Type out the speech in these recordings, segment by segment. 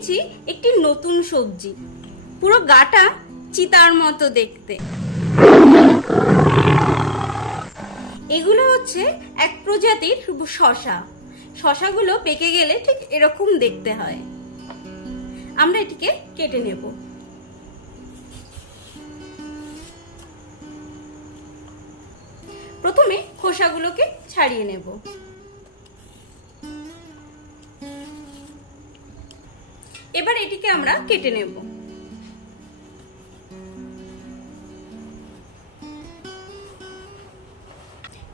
নিয়েছি একটি নতুন সবজি। পুরো গাটা চিতার মতো দেখতে। এগুলো হচ্ছে এক প্রজাতির শশা। শশাগুলো পেকে গেলে ঠিক এরকম দেখতে হয়। আমরা এটিকে কেটে নেব। প্রথমে খোসাগুলোকে ছাড়িয়ে নেব। এবার এটিকে আমরা কেটে নেব।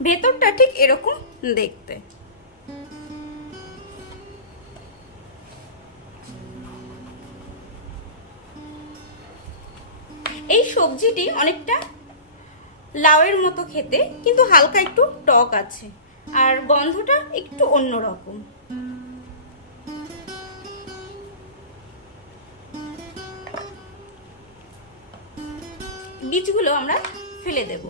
ভেতরটা ঠিক এরকম দেখতে। এই সবজিটি অনেকটা লাউয়ের মতো খেতে, কিন্তু হালকা একটু টক আছে, আর গন্ধটা একটু অন্যরকম। বীজগুলো আমরা ফেলে দেব।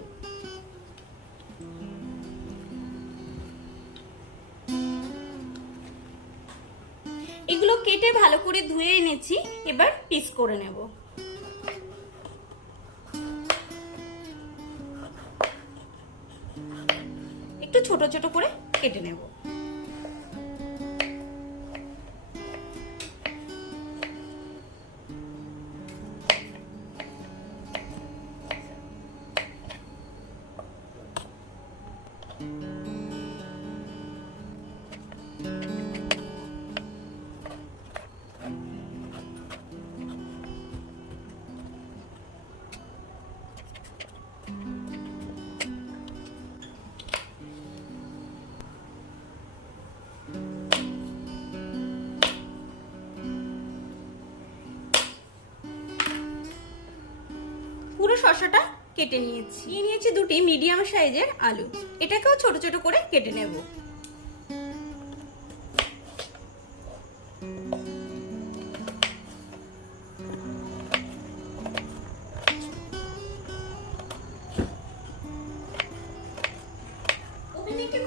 এগুলো কেটে ভালো করে ধুয়ে এনেছি, এবার পিস করে নেব। একটু ছোট ছোট করে কেটে নেব। পুরো শসাটা কেটে নিয়েছি। নিয়ে নিয়েছি দুটি মিডিয়াম সাইজের আলু। এটাকেও ছোট ছোট করে কেটে নেব।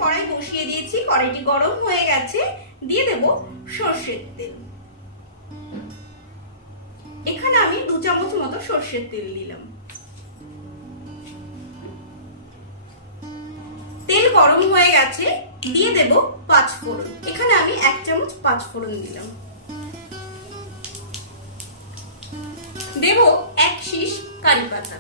কড়াই বসিয়ে দিয়েছি। কড়াইটি গরম হয়ে গেছে। দিয়ে দেব সর্ষের তেল। এখানে আমি চামচ মতো সর্ষের তেল দিলাম তেল গরম হয়ে গেছে, দিয়ে দেব পাঁচ ফোড়ন। এখানে আমি এক চামচ পাঁচ ফোড়ন দিলাম। দেব এক শীষ কারি পাতা।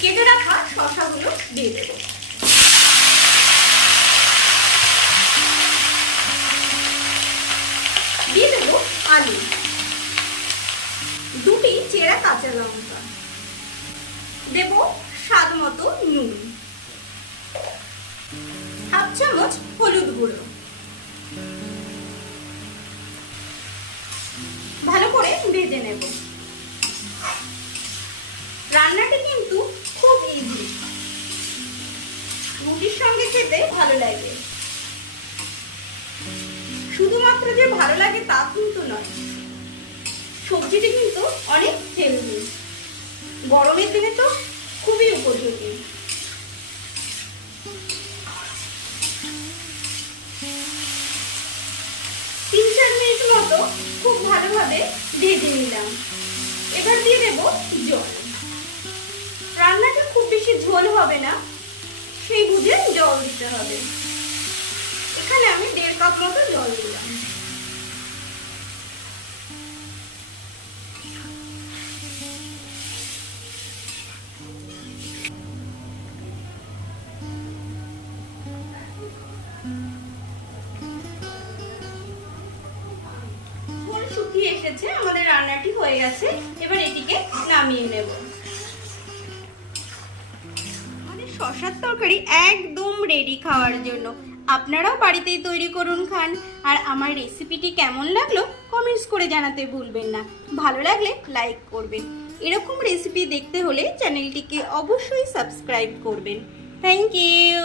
কেটে রাখা শশাগুলো দিয়ে দেবো। দিয়ে দেবো আলু। দুটি চেরা কাঁচা লঙ্কা। দেব স্বাদ মতো নুন। হাফ চামচ হলুদ গুঁড়ো। ভালো লাগে। শুধুমাত্র যে ভালো লাগে তা কিন্তু নয় সবজিটি কিন্তু অনেক হেলদি। গরমের দিনে তো খুবই উপযোগী। তিন চার মিনিট মতো খুব ভালোভাবে ভেজে নিলাম। এবার দিয়ে দেব জল। রান্নাটা খুব বেশি ঝোল হবে না। সেই বুঝে জল দিতে হবে। এখানে আমি দেড় কাপ মতো জল দিলাম। শুকিয়ে এসেছে, আমাদের রান্নাটি হয়ে গেছে। এবার এটিকে নামিয়ে নেব। শশার তরকারি একদম রেডি খাওয়ার জন্য। আপনারাও বাড়িতেই তৈরি করুন খান। আর আমার রেসিপিটি কেমন লাগল কমেন্টস করে জানাতে ভুলবেন না। ভালো লাগলে লাইক করবেন। এরকম রেসিপি দেখতে হলে চ্যানেলটিকে অবশ্যই সাবস্ক্রাইব করবেন। Thank you